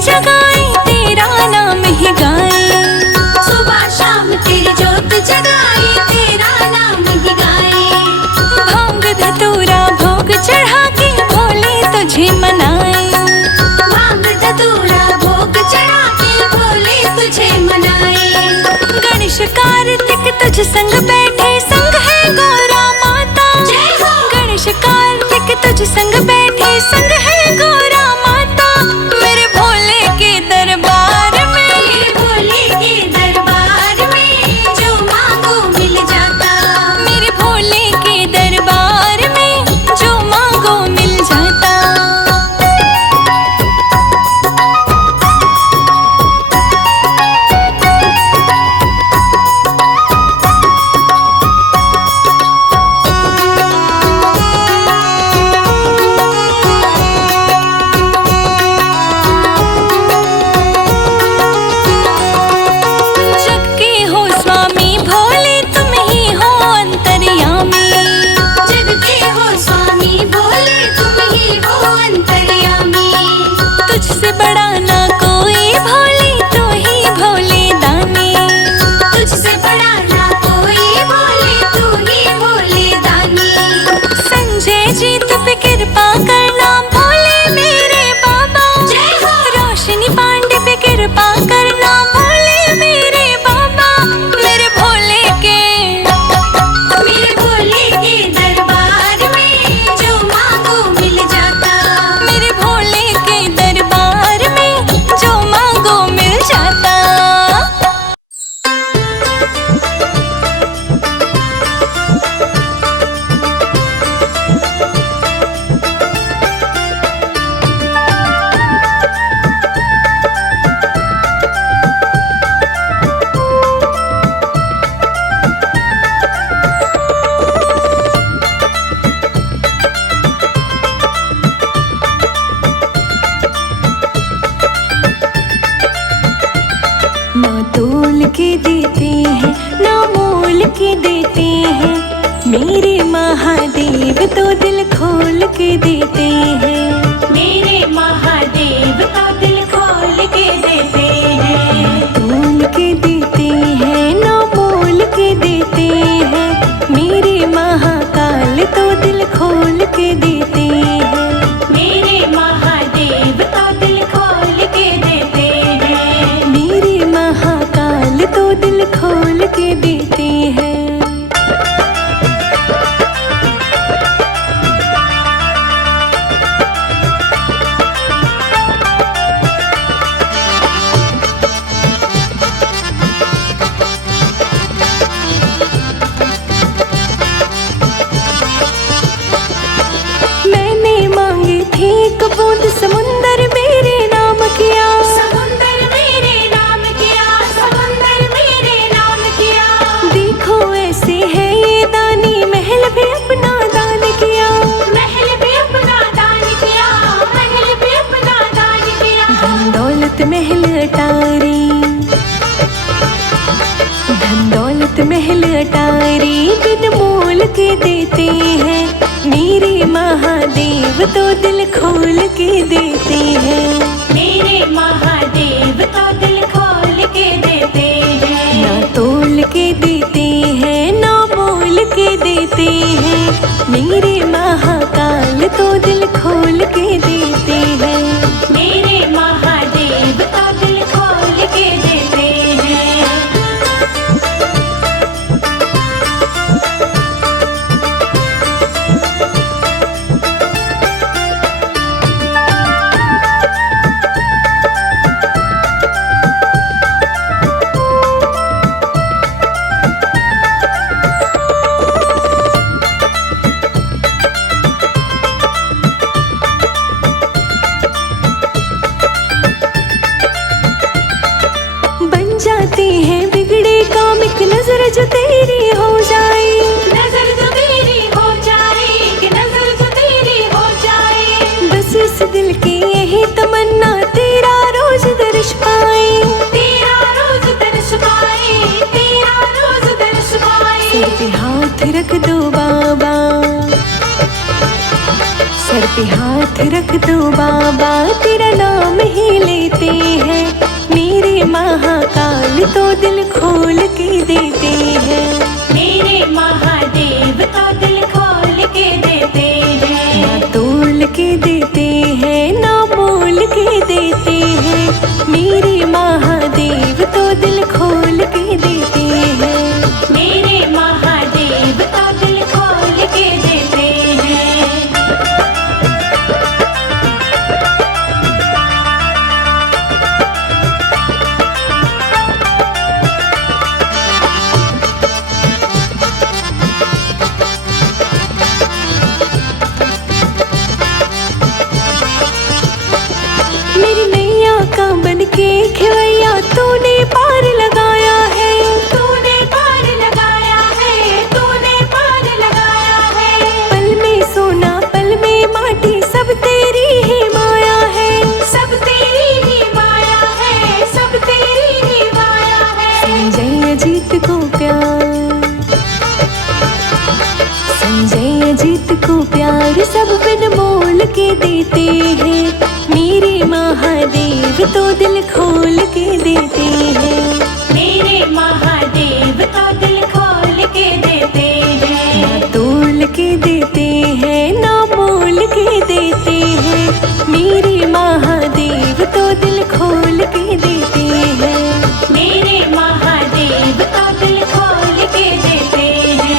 जगाए तेरा नाम ही गाए। सुबह शाम तेरी जोत जगाए तेरा नाम ही गाए। भांग धतूरा भोग चढ़ा के भोले तुझे मनाए। भांग धतूरा भोग चढ़ा के भोले तुझे मनाए। गणेश कार्तिक तुझ संग बैठे संग है गौरा माता। जय हो। गणेश कार्तिक तुझ संग बैठे संग है गौरा माता। मेरे भोले के दरबार में, मेरे भोले के दरबार में जो मांगो मिल जाता। मेरे भोले के दरबार में जो मांगो मिल जाता। जग के हो स्वामी भोले तुम ही हो अंतर्यामी। जग के हो स्वामी भोले तुम ही हो अंतर्यामी। तुझसे बड़ा ना कोई भोले तू ही भोले दानी। तुझसे बड़ा ना कोई भोले तू ही भोले दानी। संजय जी तुम पे कृपा करना भोले मेरे बाबा। जय हो। रोशनी पांडे पे कृपा करना भोले मेरे बाबा। मेरे भोले के, मेरे भोले के दरबार में जो मांगो मिल जाता। मेरे भोले के दरबार में जो मांगो मिल जाता। ना तोल के देते हैं ना मोल के देते हैं। मेरे महादेव तो दिल खोल के देते हैं। मेरे महादेव तो दिल खोल के देते हैं। ना तोल के देते हैं ना मोल के देते हैं। मेरे महाकाल तो दिल खोल के देते हैं। मेरे महादेव तो दिल खोल के देते हैं। मेरे महाकाल तो दिल खोल के देते हैं। मैंने मांगे थे एक बूंद समुंदर मेरे नाम किया। समुंदर मेरे नाम किया। समुंदर मेरे नाम किया। देखो ऐसे है ये दानी महल भी अपना दान किया। महल भी अपना दान किया। महल भी अपना दान किया। धन दौलत महल अटारी, धन दौलत महल अटारी बिन मोल के देते हैं। मेरे महादेव तो दिल खोल के देते हैं। मेरे महादेव तो दिल खोल के देते हैं। ना तोल के देते हैं ना मोल के देते हैं। मेरे महाकाल तो दिल खोल के देते हैं। मेरे महादेव तो दिल खोल के देते हैं। जाते हैं बिगड़े काम एक नजर जो तेरी हो जाए। नजर जो तेरी हो जाए। कि नजर जो तेरी हो जाए। बस इस दिल की यही तमन्ना तेरा रोज दर्श पाए। तेरा रोज दर्श पाए। तेरा रोज दर्श पाए। सर पे हाथ रख दो बाबा, सर पे हाथ रख दो बाबा, तेरा नाम ही लेते तो दिल खोल के देते हैं। मेरे महादेव तो दिल खोल के देते हैं। ना तोल के देते हैं ना मोल के देते हैं। मेरे महादेव तो दिल खोल के देते हैं। मेरे महादेव तो दिल खोल के देते हैं। मेरी नैया का बन के खिवैया तूने पार लगाया है। तूने पार लगाया है, तूने पार लगाया है। पल में सोना पल में माटी सब तेरी ही माया है। सब तेरी ही माया है, सब तेरी ही माया है। संजय अजीत को प्यार, संजय अजीत को प्यार सब बिन मोल के देते हैं। मेरे महादेव तो दिल खोल के देते हैं। मेरे महादेव तो दिल खोल के देते हैं। ना तोल के देते हैं ना मोल के देते हैं। मेरे महादेव तो दिल खोल के देते हैं। मेरे महादेव तो दिल खोल के देते हैं।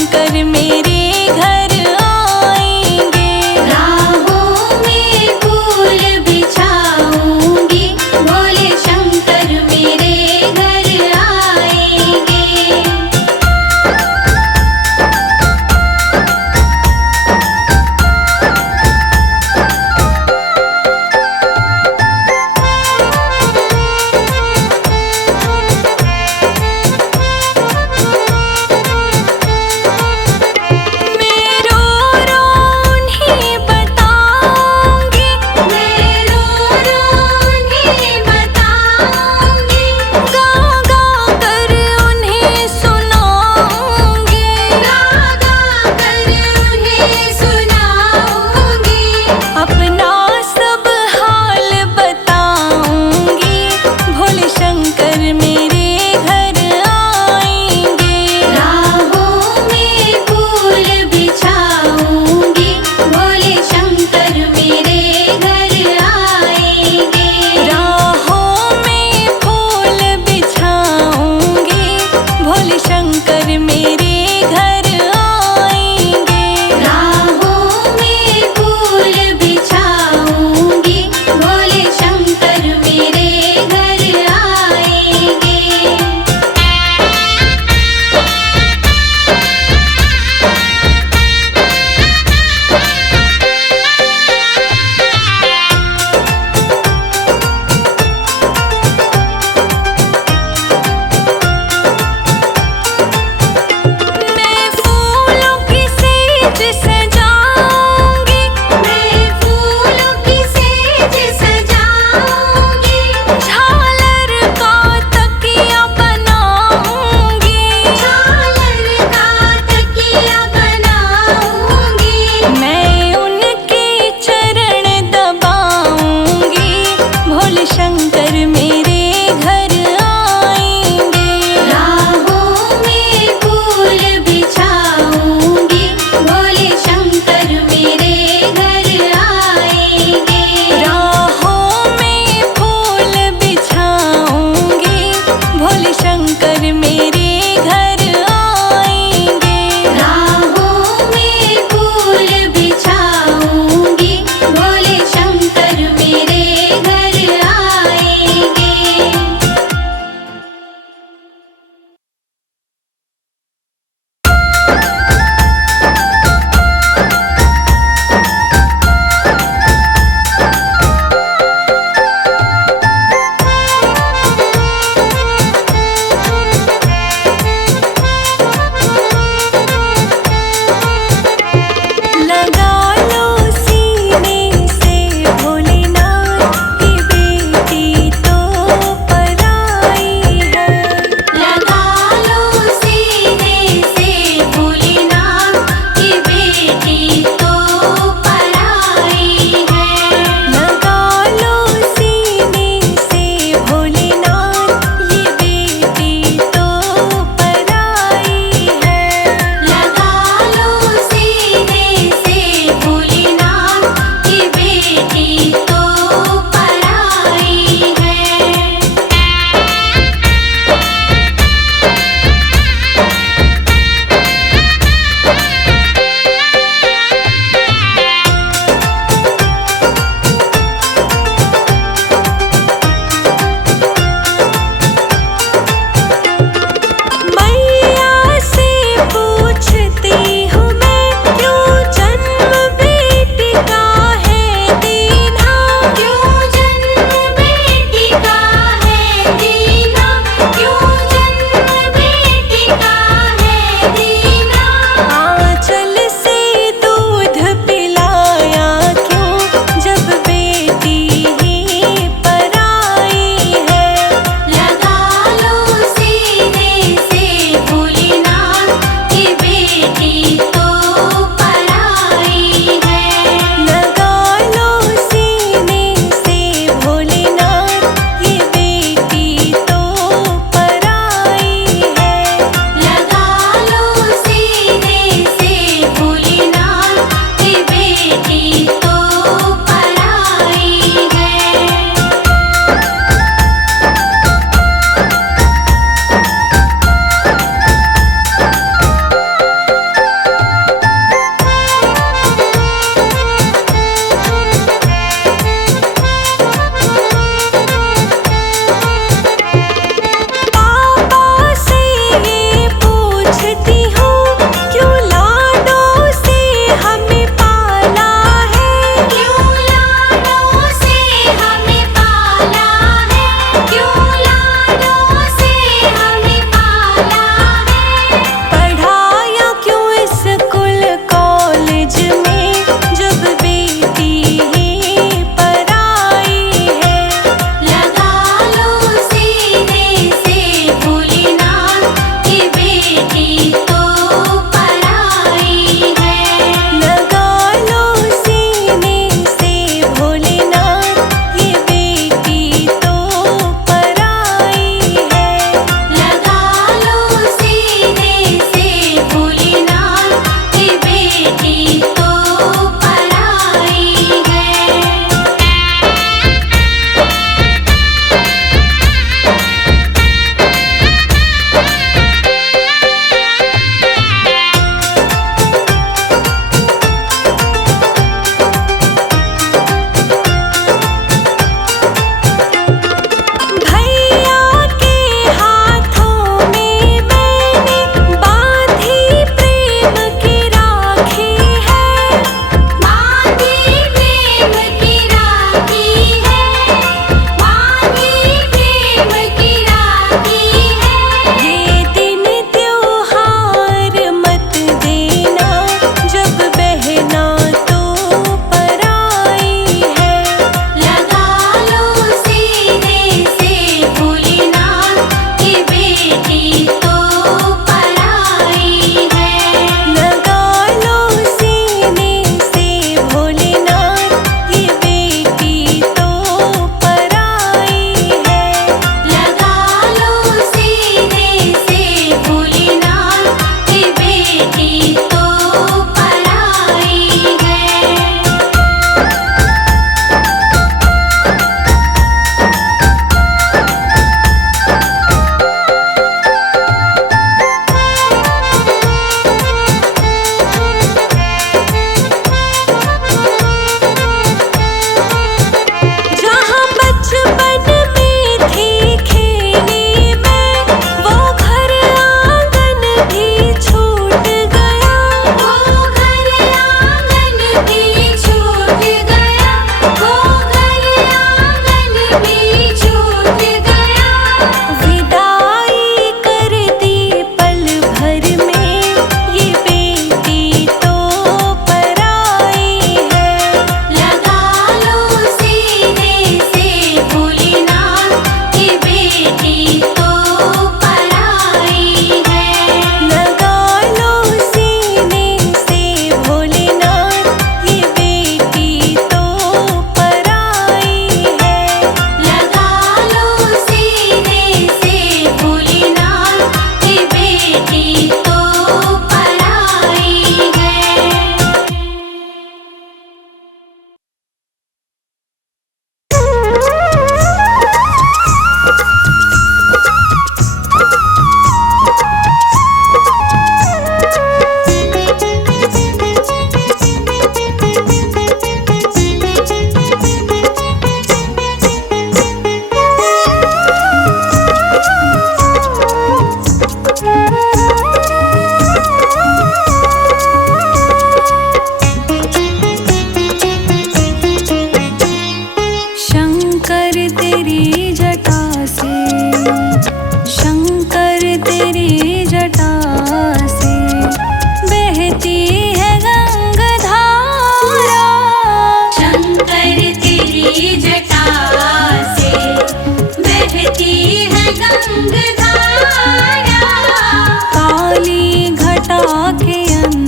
शंकर मेरे घर आएंगे। राहों में फूल बिछाऊंगी, भोले शंकर मेरे घर आएंगे।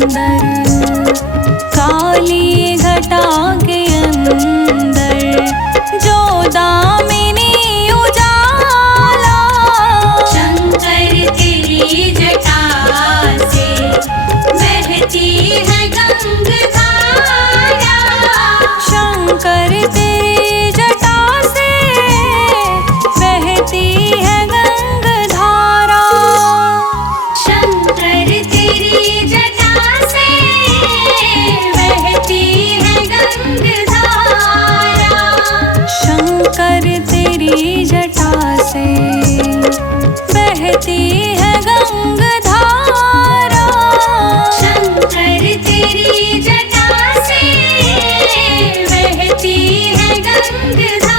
अंदर, काली घटा के अंदर जो दामिनी उजाला, शंकर तेरी जटा से बहती है गंगधारा। शंकर तेरी जटा से बहती है गंगधारा। शंकर तेरी जटा से बहती है गंगधारा। शंकर तेरी जटा से बहती है गंगधारा। शंकर तेरी जटा से बहती है गंगधारा।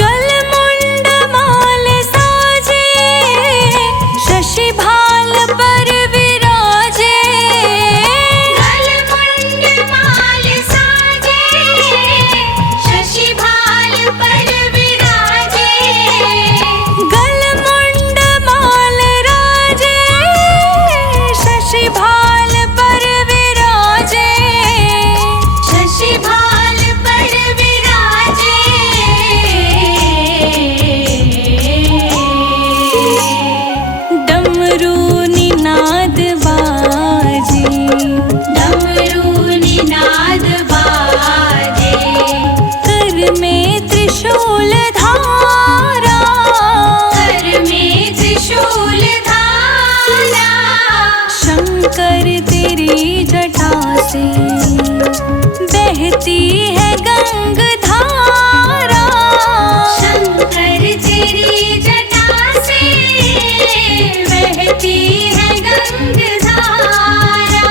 गलमुंड माल साजे, शशि भाल पर विराजे। गलमुंड माल साजे, शशि भाल पर विराजे। गलमुंड माल राजे, शशि भाल पर विराजे। शशि भाल पर विराजे। डमरू निनाद बाजे, डमरू निनाद बाजे। कर में त्रिशूल धारा। कर में त्रिशूल धारा। शंकर तेरी जटा से बहती है गंगधारा। शंकर तेरी जटा से बहती है गंगधारा।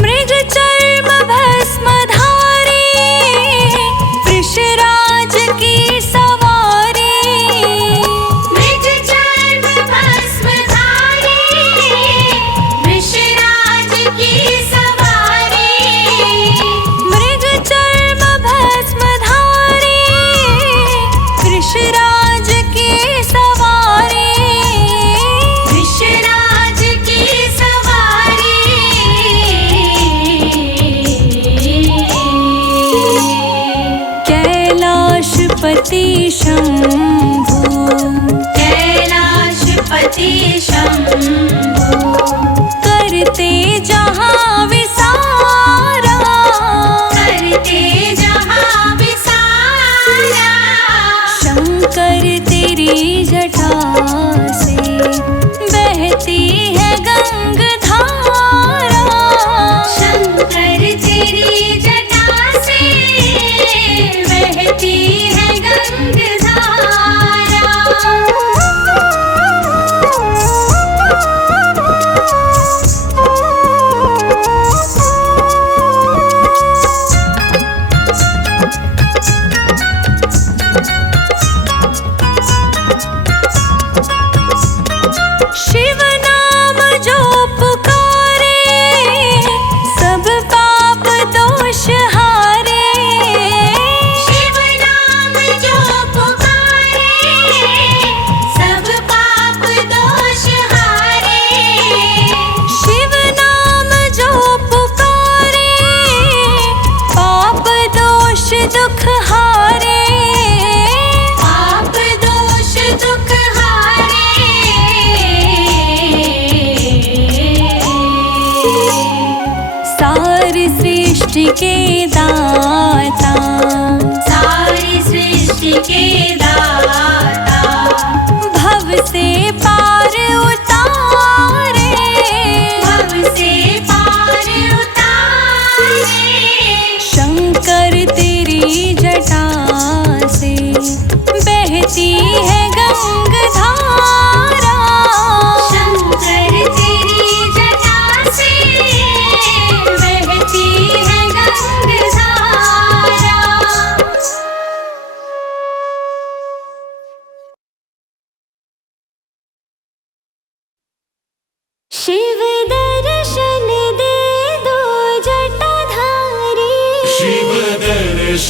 मृग चर्म भस्मधारी, वृषराज की सवारी। मृग चर्म भस्मधारी, वृषराज की सवारी। मृग चर्म भस्मधारी, वृषराज की सवारी। वृषराज की सवारी। कैलाशपति शंभु, कैलाशपति शंभु। करते जहाँ विसारा। करते जहाँ विसारा। शंकर तेरी जटा से बहती है गंगधारा। शंकर तेरी जटा से बहती है गंगधारा। शिव नाम जो पुकारे, सब पाप दोष हारे। शिव नाम जो पुकारे, सब पाप दोष हारे। शिव नाम जो पुकारे, पाप दोष दुख हारे। पाप दोष दुख हारे। सारी सृष्टि के दाता, सारी सृष्टि के दाता। भव से पार उतारा।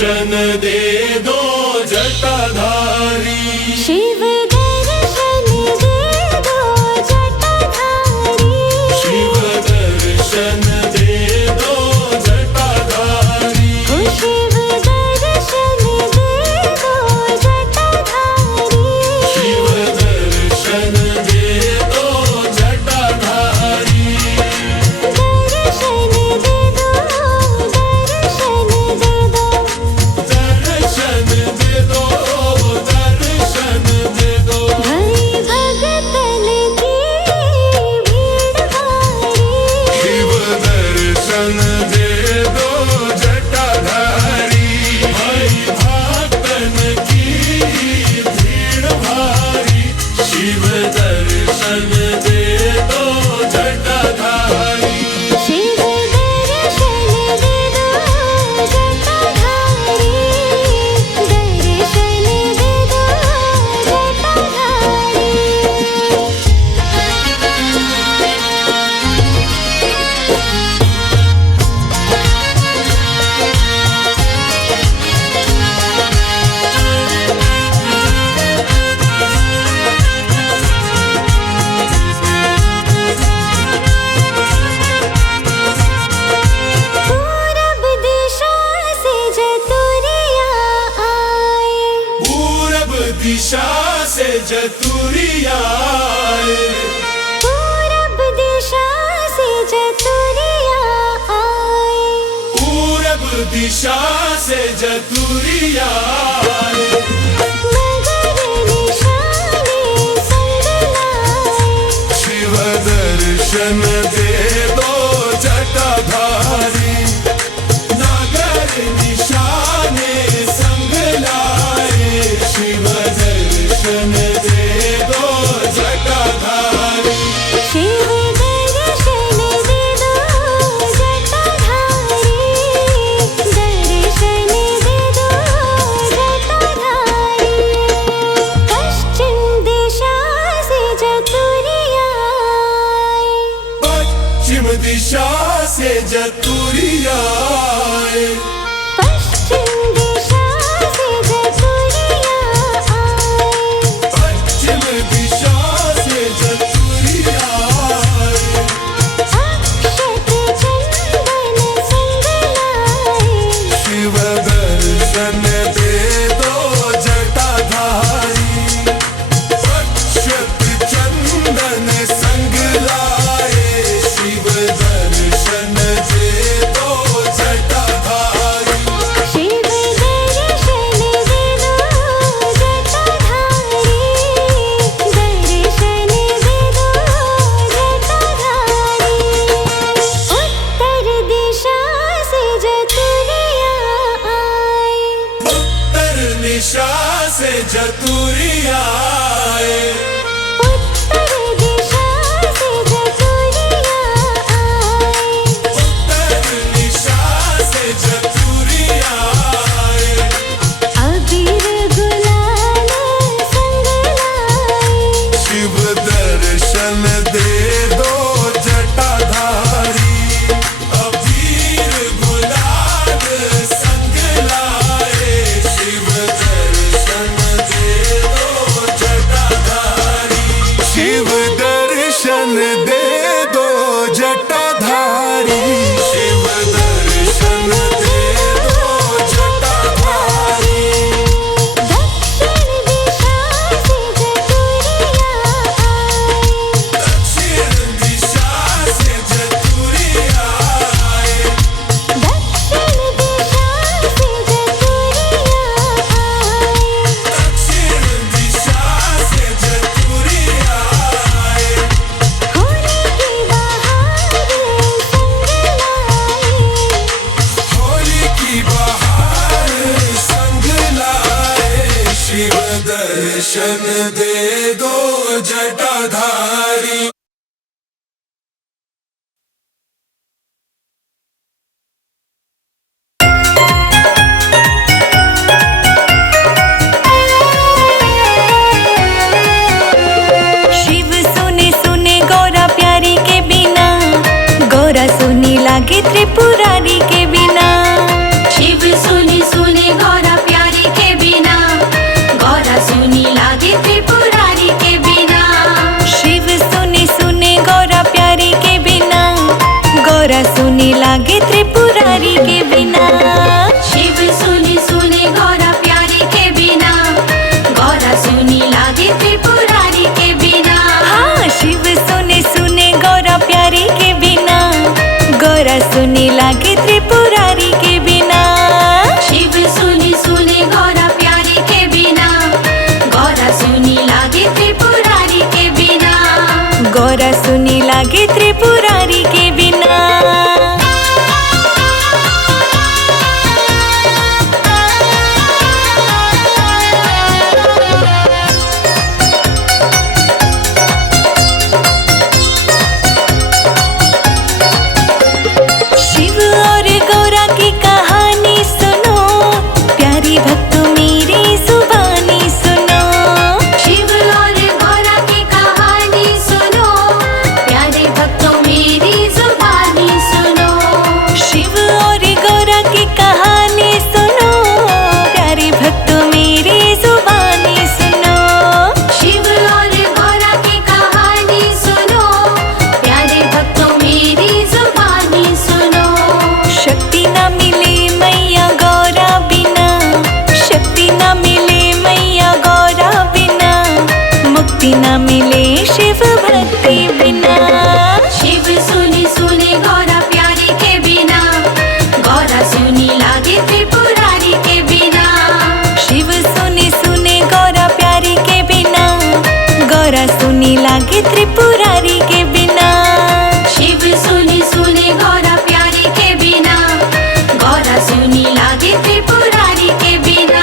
दर्शन दे दो जटाधारी। शिव दर्शन दे दो जटाधारी। शिव दर्शन दे दो जटाधारी। ओ शिव दर्शन दे दो जटाधारी। शिव दर्शन दे दो जटाधारी। दर्शन दे दो, दर्शन दे दो। दर्शन दे दो, दर्शन दे दो। भाई भगतन की भीड़ भारी। शिव दर्शन दे दो जटाधारी। भाई भक्तन की भीड़ भारी। शिव दर्शन दे दो जटाधारी। शिव दर्शन दे दो जटाधारी। दर्शन दे दो जटाधारी। पूरब दिशा से जतुरिया आए। पूरब दिशा से जतुरिया आए। पूरब दिशा से जतुरिया आए। पूरब दिशा से जतुरिया आए। नगर निशाने संग लाए। शिव दर्शन दे दो जटाधारी। नागर निशाने संग लाए। शिव दर्शन दे दो जटाधारी। शिव दर्शन दे दो जटाधारी। दर्शन दे दो जटाधारी। पश्चिम दिशा से जतुरिया आए। पश्चिम दिशा से जतुरिया आए। पश्चिम दिशा से जतुरिया आए। पश्चिम दिशा से जतुरिया आए। अक्षत चंदन संग लाए। शिव दर्शन दे दो जटाधारी। अक्षत चंदन संग लाए। शिव दर्शन दे दो जटाधारी। शिव दर्शन दे दो जटाधारी। दर्शन दे दो जटाधारी। उत्तर दिशा से जतुरिया आए। उत्तर दिशा से जतुरिया आए। उत्तर दिशा से जतुरिया आए। उत्तर दिशा से जतुरिया आए। अबीर गुलाल संग लाए। शिव दर्शन दे दो जटाधारी। अबीर गुलाल संग लाए। शिव दर्शन दे दो जटाधारी। शिव दर्शन दे दो जटाधारी। शिव दर्शन दे दो जटाधारी। दक्षिण दिशा से जतुरिया आए। दक्षिण दिशा से जतुरिया आए। दक्षिण दिशा से जतुरिया आए। दक्षिण दिशा से जतुरिया आए। होली की बहार संग लाए। होली की बहार संग लाए। शिव दर्शन दे दो जटाधारी। शिव सुने सुने गौरा प्यारी के बिना। गौरा सुनी लागे त्रिपुरारी के बिना। शिव सुनी सुनी सुनी लागे त्रिपुरारी के बिना। शिव सुनी सुने गौरा प्यारी के बिना, गौरा सुनी लागे त्रिपुरारी के बिना। हाँ, शिव सुने सुने गौरा प्यारी के बिना, गौरा सुनी लागे त्रिपुरारी के बिना। शिव सुनी सुने गौरा प्यारी के बिना, गौरा सुनी लागे त्रिपुरारी के बिना। गौरा सुनी लागे त्रिपुरारी के बिना। शिव और गौरा की कहानी सुनो, प्यारी भक्तों मेरी जुबानी सुनो। शिव और गौरा की कहानी सुनो, प्यारे भक्तों मेरी जुबानी सुनो। शिव और गौरा की कहानी सुनो, प्यारे भक्तों मेरी जुबानी सुनो। शिव और गौरा की कहानी सुनो, प्यारे भक्तों मेरी जुबानी सुनो। शक्ति न मिले मैया गौरा बिना, शक्ति न मिले मैया गौरा बिना, मुक्ति न मिले शिव भक्ति बिना। शिव सुनी सुने गौरा प्यारी के बिना, गौरा सुनी लागे त्रिपुरारी के बिना। शिव सुने सुने गौरा प्यारी के बिना, गौरा सुनी लागे त्रिपुरारी के बिना। शिव सुनी सुने गौरा प्यारी के बिना, गौरा सुनी लागे त्रिपुरारी के बिना।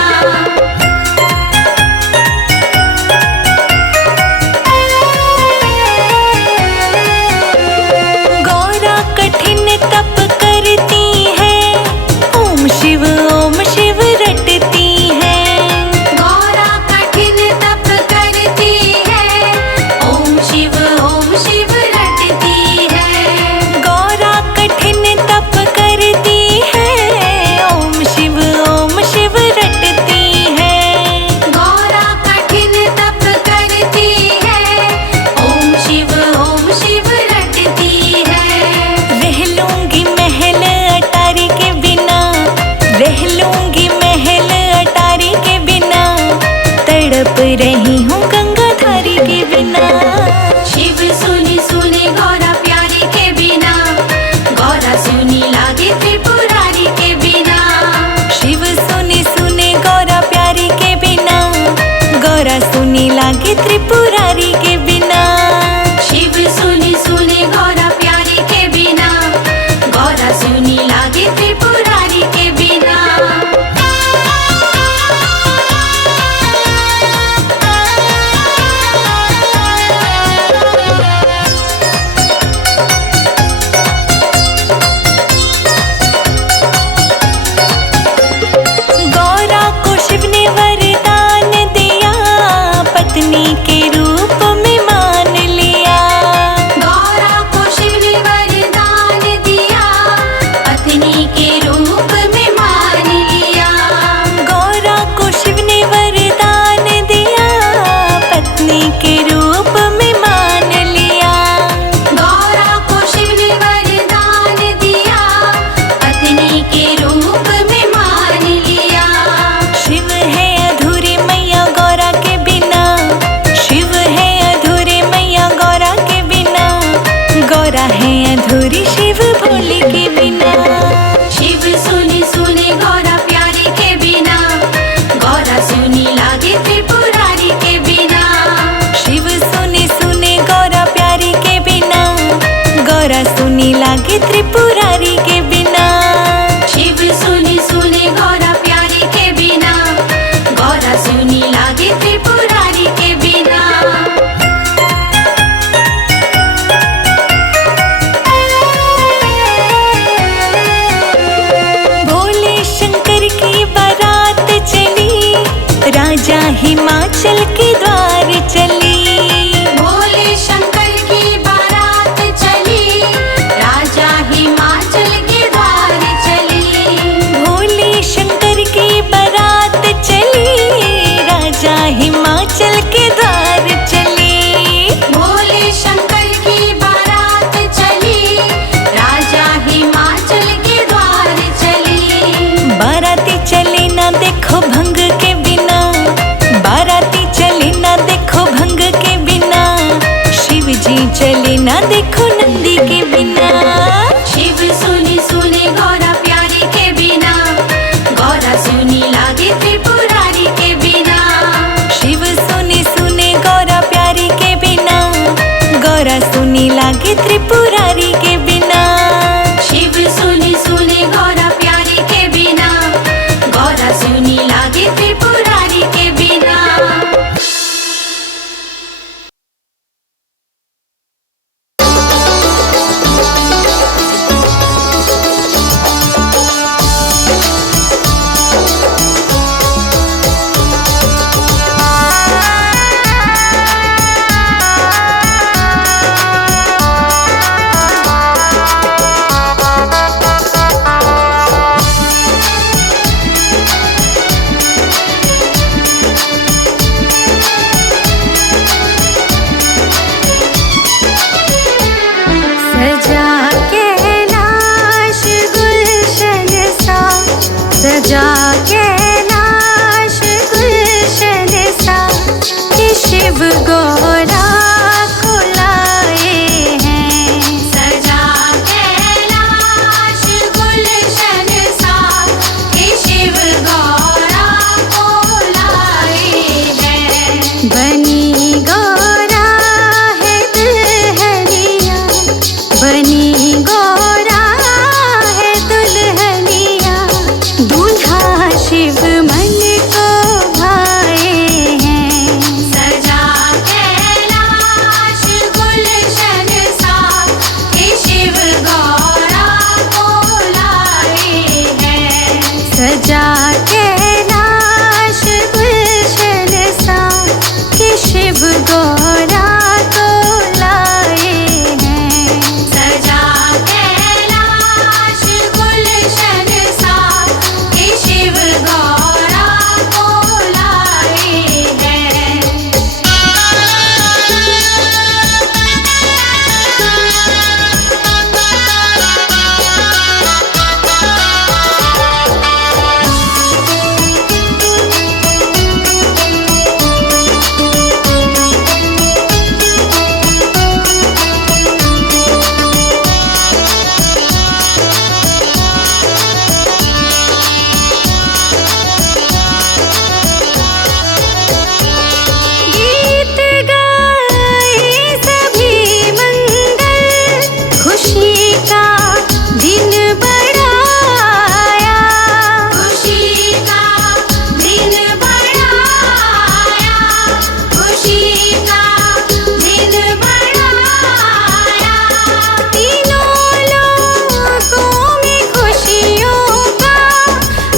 गौरा कठिन तप करती है, ओम शिव रटती है। गौरा कठिन तप करती है, ओम शिव रटती है। गौरा कठिन तप करती है, ओम शिव रटती है। गौरा कठिन तप करती है, ओम शिव रटती है। रह लूंगी महल अटारी के बिना, रह लूंगी महल अटारी के बिना, तड़प रही हूँ गंगाधारी के बिना। शिव सुनी सुने गौरा प्यारी के बिना, गौरा सुनी लागे त्रिपुरारी के बिना। शिव सुने सुने गौरा प्यारी के बिना, गौरा सुनी लागे त्रिपुरारी के बिना। शिव सुनी सुने गौरा प्यारी के बिना, गौरा सुनी लागे त्रिपुरारी के बिना। गौरा को शिव ने वरदान दिया, पत्नी के रूप में मान लिया। गौरा को शिव ने वरदान दिया, पत्नी के रूप में मान लिया। गौरा को शिव ने वरदान दिया, पत्नी के रूप में मान लिया। गौरा को शिव ने वरदान दिया, पत्नी के रूप में मान लिया। शिव है अधूरे मैया गौरा के बिना, शिव है अधूरे मैया गौरा के बिना, गौरा है अधूरी शिव भोले के बिना। शिव सुनी सुने गौरा प्यारी के बिना, गौरा सुनी लागे त्रिपुरारी के बिना। शिव सुने सुने गौरा प्यारी के बिना, गौरा सुनी लागे त्रिपुरारी के बिना। शिव सुनी सुने गौरा प्यारी के बिना, गौरा सुनी लागे त्रिपुरारी के बिना। भोले शंकर की बारात चली, राजा हिमाचल के द्वार चली। भोले शंकर की बारात चली, राजा हिमाचल के द्वार चली। भोले शंकर की बारात चली, राजा हिमाचल के द्वार चली। भोले शंकर की बारात चली, राजा हिमाचल बिना, देखो नंदी के बिना। शिव सुनी सुने गौरा प्यारी के बिना, गौरा सुनी लागे त्रिपुरारी के बिना। शिव सुनी सुने गौरा प्यारी के बिना, गौरा सुनी लागे त्रिपुरारी के बिना। शिव सुनी सुने गौरा प्यारी के बिना, गौरा सुनी लागे त्रिपुरारी के बिना। सजा कैलाश गुलशन सा, कि शिव गौरा को लाए हैं। सजा कैलाश गुलशन सा, कि शिव गौरा को लाए हैं। बनी गौरा है दुल्हनिया, बनी गौरा है दुल्हनिया, दूल्हा शिव मन को भाए हैं। सजा कैलाश गुलशन सा, कि शिव गौरा को लाए हैं। सजा कैलाश गुलशन सा, कि शिव गौरा को लाए हैं। सजा कैलाश गुलशन सा, कि शिव गौरा को लाए हैं। गीत गाए सभी मंगल, खुशी का दिन बढ़ाया। खुशी का दिन बढ़ाया, खुशी का दिन बढ़ाया। तीनों लोकों में खुशियों का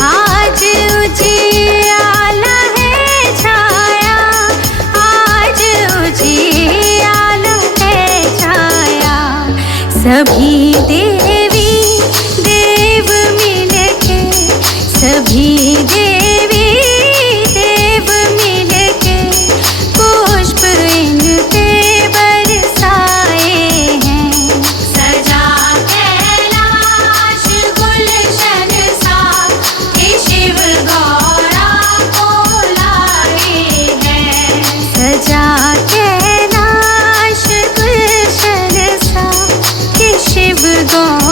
आज उजियाला है छाया, आज उजियाला है छाया। सभी देवी देव मिलके, सभी देवी देव मिलके, पुष्प इन पे बरसाए हैं। सजा कैलाश गुलशन सा, कि शिव गौरा को लाए हैं। सजा कैलाश गुलशन सा, कि शिव गौरा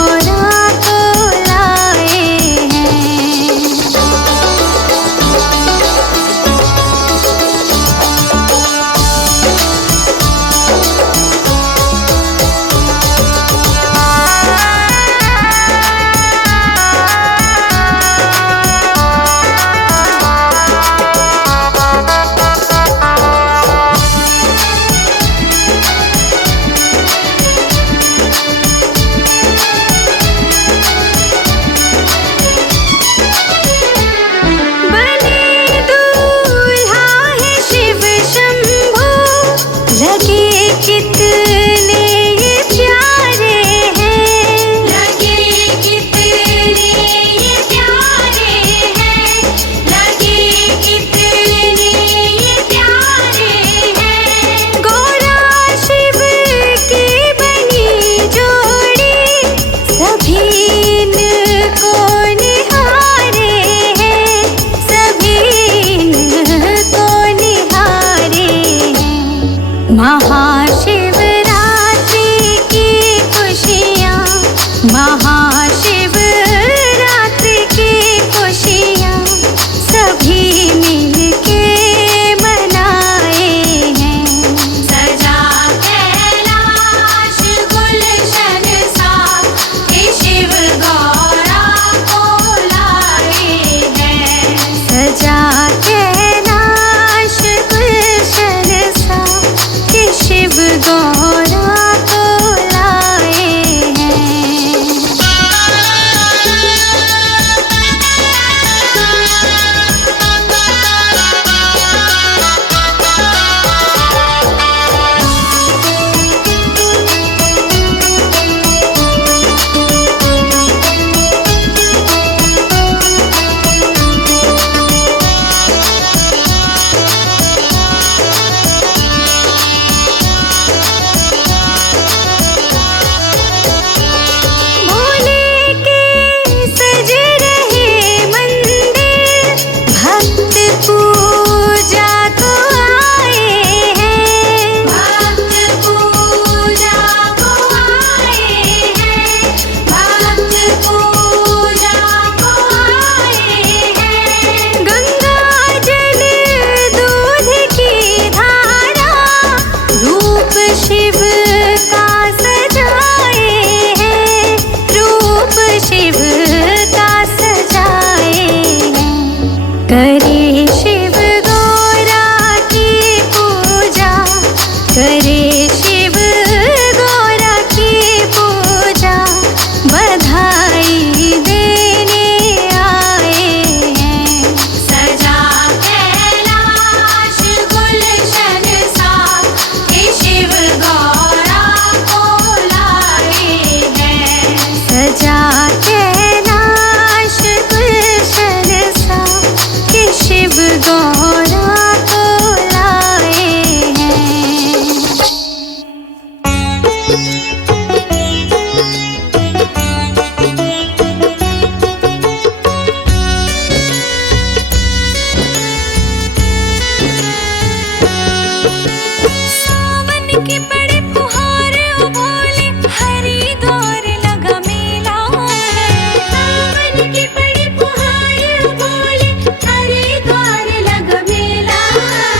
सावन के बड़े फुहार ओ भोले हरिद्वार लगा मेला है। सावन के बड़े फुहार ओ भोले हरिद्वार लगा मेला है।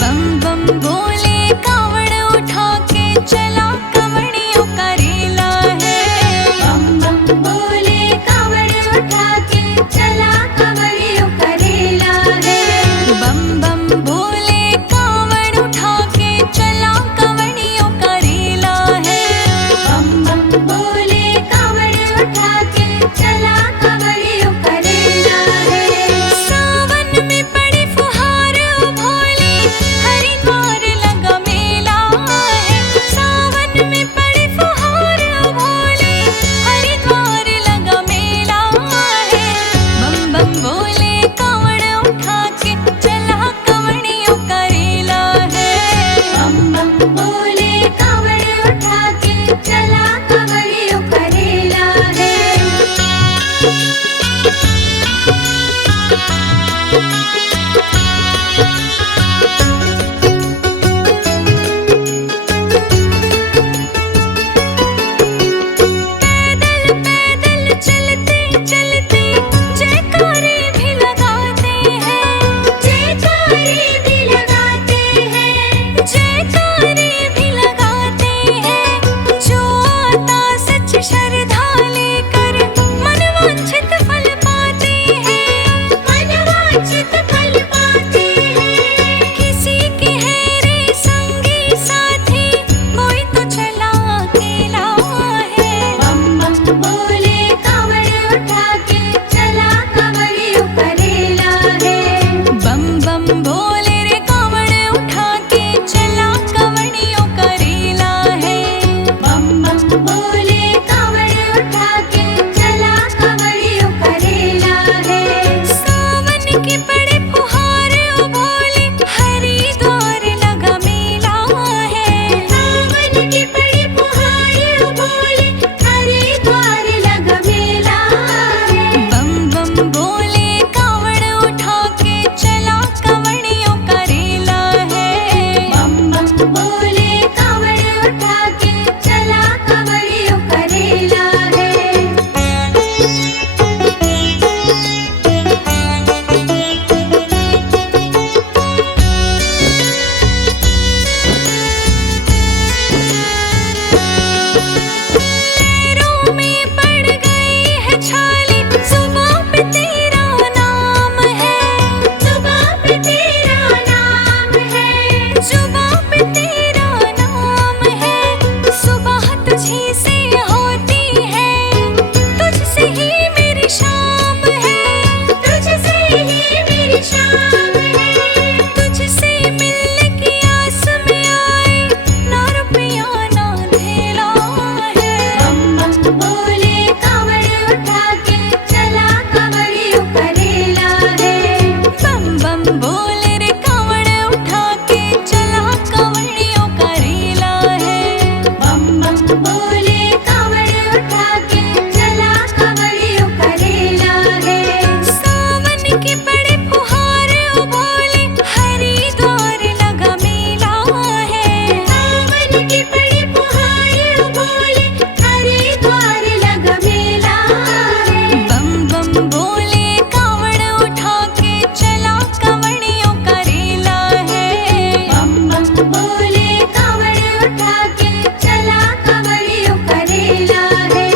बम बम बोले कावड़ उठा के चला कवड़ियों का रेला है। बम बम बोले कावड़ उठा के चला कवड़ियों का रेला है। बम बम बोले कावड़ उठा के चला कवड़ियों का रेला है। बम बम बोले कावड़ उठा के चला कवड़ियों का रेला है। सावन में बड़े फुहार ओ भोले हरिद्वार लगा मेला है। सावन में बड़े फुहार ओ भोले हरिद्वार लगा मेला है। बम बम बोले कावड़ उठा के चला कवड़ियों का रेला है। बम बम बोले कावड़ उठा के चला कवड़ियों का रेला है। पैदल पैदल चलते चलते जयकारे भी लगाते हैं। जयकारे भी लगाते हैं। जयकारे भी लगाते हैं। जो आता सच श्रद्धा लेकर मनवांछित फल पाते हैं। मनवांछित फल पाते हैं। किसी के है रे संगी साथी कोई तो चला अकेला है। बम बम बोले कावड़ उठा के चला कवड़ियों का रेला है। बम बम बोले रे कावड़ उठा के चला कवड़ियों का रेला है। बम बम बोले कावड़ उठा के चला कवड़ियों का रेला है। सावन के बड़े फुहार ओ भोले हरिद्वार लगा मेला है। सावन के बड़े फुहार ओ भोले हरिद्वार लगा मेला है। बम बम बोले कावड़ उठा के चला कवड़ियों का रेला है। बम बम बोले कावड़ उठा के चला कवड़ियों का रेला है। पैरों में पड़ गई है छाली जुबां पे तेरा नाम है। जुबां पे तेरा नाम है। जुबां पे तेरा नाम है। सुबह तुझी से होती है तुझसे ही मेरी शाम है। तुझसे ही मेरी शाम है। तुझसे मिलने की आस में आए ना रुपया ना धेला है। बम बम बोले कावड़ उठा के चला कवड़ियों का रेला है। बम बम बोले रे कावड़ उठा के चला कवड़ियों का रेला है। बम बम बोले कावड़ उठा के चला कवड़ियों का रेला है। सावन के बड़े फुहार ओ भोले हरिद्वार लगा मेला है। सावन के बड़े फुहार ओ भोले हरिद्वार लगा मेला है। बम बम बोले कावड़ उठा के चला कवड़ियों का रेला है। बम बम बोले कावड़ उठा के चला कवड़ियों का रेला है।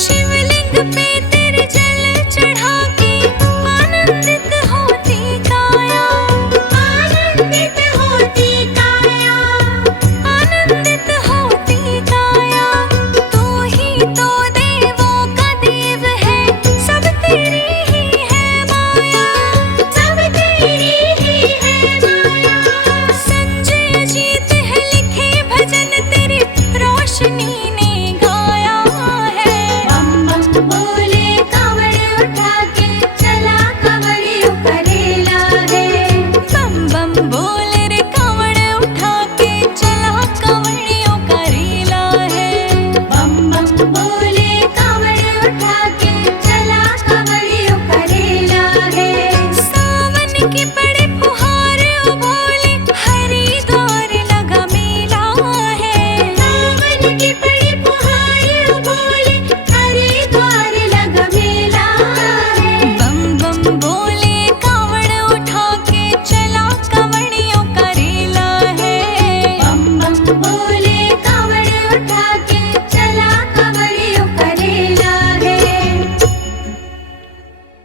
शिवलिंग पे